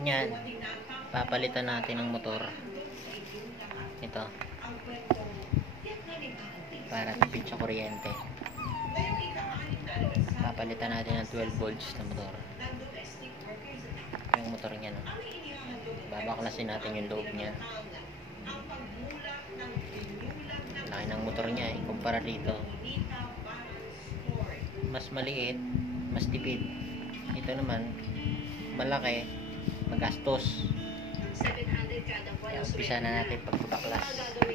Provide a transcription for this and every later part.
niyan, papalitan natin ng motor. Ito. Para tipid sa kuryente. Papalitan natin ng 12 volts na motor. Yung motor niya, no? Babaklasin natin yung loob niya. Laki ng motor niya, kumpara dito. Mas maliit, mas tipid. Ito naman, malaki, magastos. Kaya umpisa na natin pagbabaklas. Ano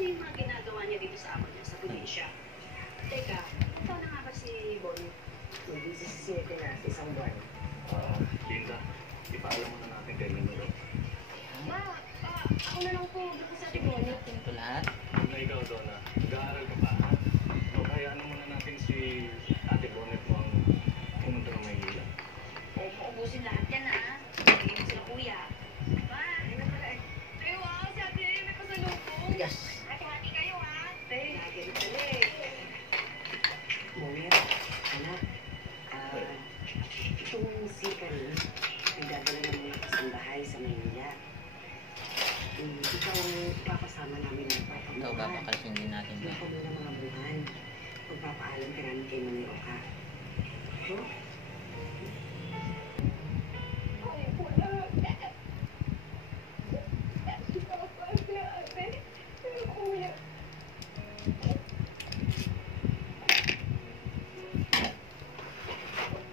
yung mga ginagawa niya dito sa amo niya sa probinsya? Teka, ikaw na nga ba si Bonnie? Mag-17 na sa isang buwan. Linda, ipaalam mo na natin kay Minoro. Ma, ako na lang po dito sa Bonnie. Ito lahat. Kung na ikaw, Donna, nag-aaral ka pa, ha? O kaya ano muna natin si Ate Bonnet mo ang pumunta ng Maynila. Ubusin lahat yan, ha? Hindi sila kuya. Ma, ano pala eh? Ay, wow, si Ate, may pasalubong. Yes. Hati-hati kayo, ha? Lagi rin pala eh. Moya, anak, itong si Karin, nagdadala ng mga kasambahay sa Maynila. Ikaw ang papasama namin ng Ito, papamuhan. babaklasin din natin ito. Ikaw muna mga buwan. Magpapaalam ka namin kay Mami Oka. So,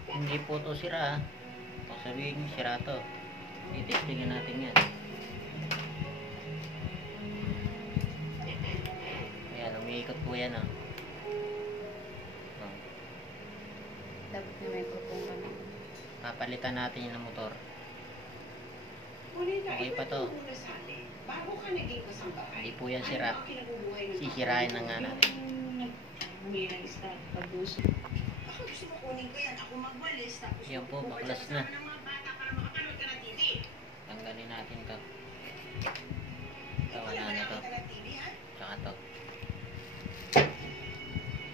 Hindi po ito sira. Pag sabihin nyo sira ito, itestingin natin yan. Ayan, umiikot po yan, oh. Dapat na may pupong kami. Papalitan natin yung motor. okay pa to. Bago ka naging kasambahay, Hindi po yan sira. kinabubuhay ng Sisirain na nga natin. Humilang start pag-uso. Ako gusto mo kunin ko yan. Ako magwalis. Tapos Yan po, baklas na. ng mga bata para makapanood ka ng TV. Tanggalin natin to. Ito, wala na to. Tsaka to.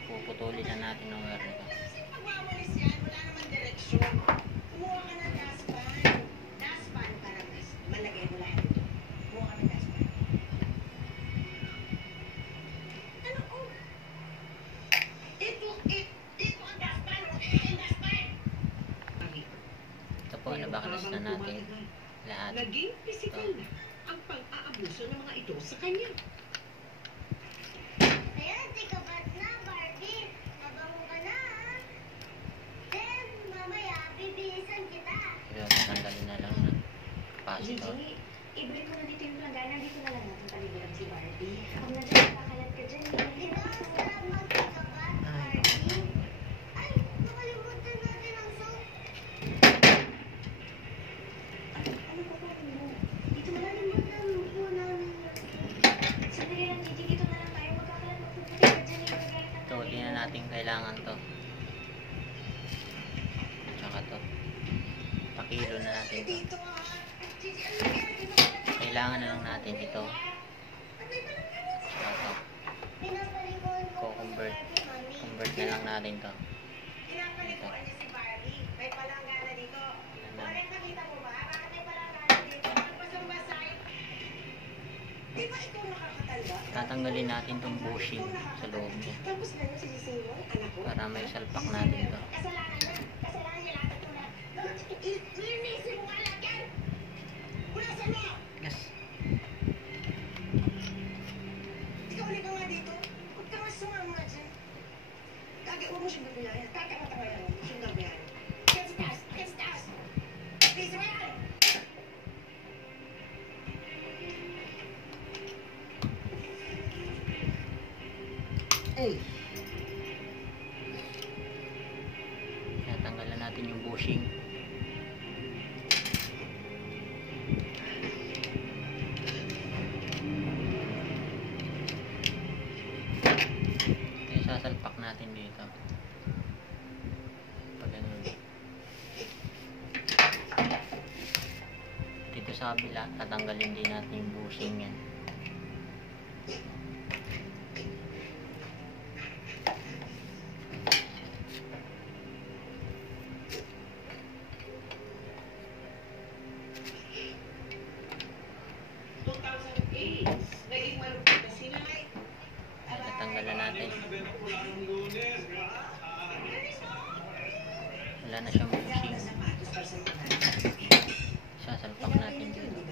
Puputulin na natin ng wire nito. Kasi pagwawalis yan, wala naman direksyon. Kumuha ka ng dustpan. Dustpan para mas malagay mo lahat ito. Kumuha ka ng dustpan. Ano ko? Ito ang dustpan. Dustpan. Ito po, nabaklas na natin lahat. Naging physical na ang pang-aabuso ng mga ito sa kanya. Ayan, tikapat na, Barbie. Mabango ka na, ha? Then, mamaya, bibilisan kita. Pero natanggalin na lang ng capacitor. Gigi, i-break ko na dito yung planggana. Dito na lang natin paliguran si Barbie. Pag nandiyan kakalat ka dyan, Di ba ang sarap magtikapat, Barbie? Ay, nakalimutan natin ang soap. ano pa pa mo? Dito na lang. Nakalimutan po namin yung Sandali lang, Gigi. Dito na lang tayo. Magkakalat. Magpuputi ka dyan. Ilagay Ito, di na natin kailangan to. Tsaka to. Pakilo na natin to. Dito ha. Gigi, ano nangyari? Kailangan na lang natin ito. Tsaka to. pinapaliguan ko. Co-convert. Barbie, Mami. Convert na lang natin to. Pinapaliguan niya si Barbie. May palanggana dito. Ayan na. Bakit nakita mo ba? Bakit may palanggana dito? Basang-basay. Di ba ikaw nakakatanda? Tatanggalin natin tong bushing sa loob niya. Tapos na yung sisisiwan, anak ko. Para may salpak natin to. Kasalanan na. Kasalanan niya lahat ito na. Linisin mo nga lahat yan! Punasan mo! Yes. Ikaw ulit ka nga dito. Huwag ka nga sumama dyan. Huwag mo siyang gabihan. Tatanga-tanga yan. Huwag mo siyang gabihan. Get sa taas! Get sa taas! Please, mo yan! Hey! Tatanggalan natin yung bushing. Kaya sasalpak natin dito. Pag ganun. Dito sa kabila, tatanggalin din natin yung bushing yan. Wala na siyang Kaya pushing. wala sapatos para sa mga Sasalpak natin dito.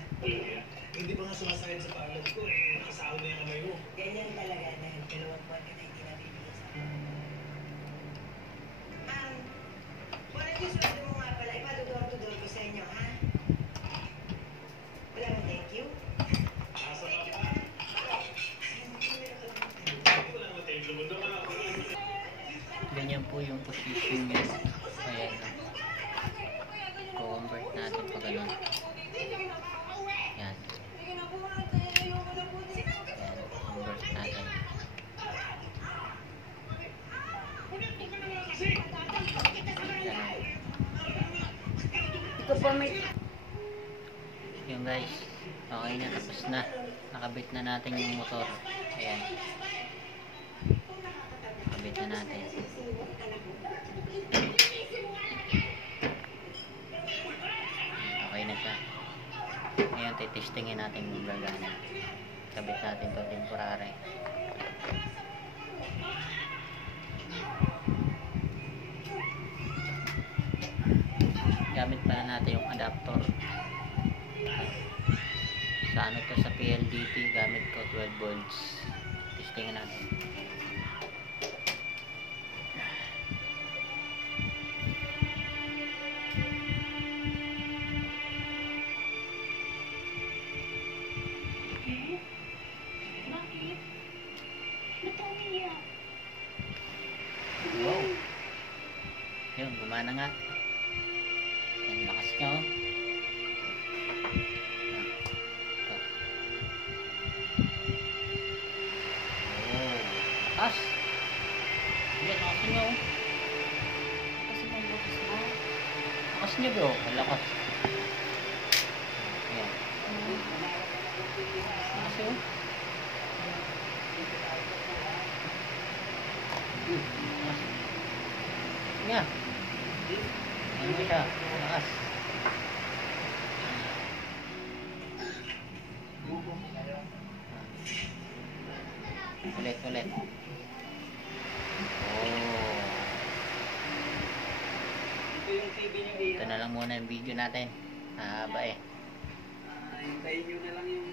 Hindi pa nga sumasayad sa palad ko eh. Nakasahod na yung kamay mo. Ganyan talaga dahil 2 buwan ka na hindi nabibigay sa akin. Bonnet, yung sweldo mo nga pala, ipadudor-tudor ko sa inyo, ha? Wala bang thank you? Asa ka pa? Wala naman tayo lumundo ka. Ganyan po yung position niya. Ayan na. Co-convert natin pa ganun. Yan. Yan. Convert natin. Yung guys, okay na, tapos na. Nakabit na natin yung motor. Ayan. Nakabit na natin. Okay na siya. Ngayon, titestingin natin yung gagana. Kabit natin to temporary. Gamit pala natin yung adapter. Sa ano to, sa PLDT, gamit ko 12 volts. Testingin natin. Bakit? Ba't ka umiiyak? Wow. Yun, gumana nga. Ang lakas niya, oh. Ito. Oh, lakas. Yan, lakas niya, oh. Kasi may bukas mo. Lakas niya, bro. Ang lakas. Ayan. Lakas, oh. Lakas. Nga. Ayan mo siya. Lakas. Ulit, ulit. Oh. Ito na lang muna yung video natin. Haba eh. Hintayin nyo na lang yung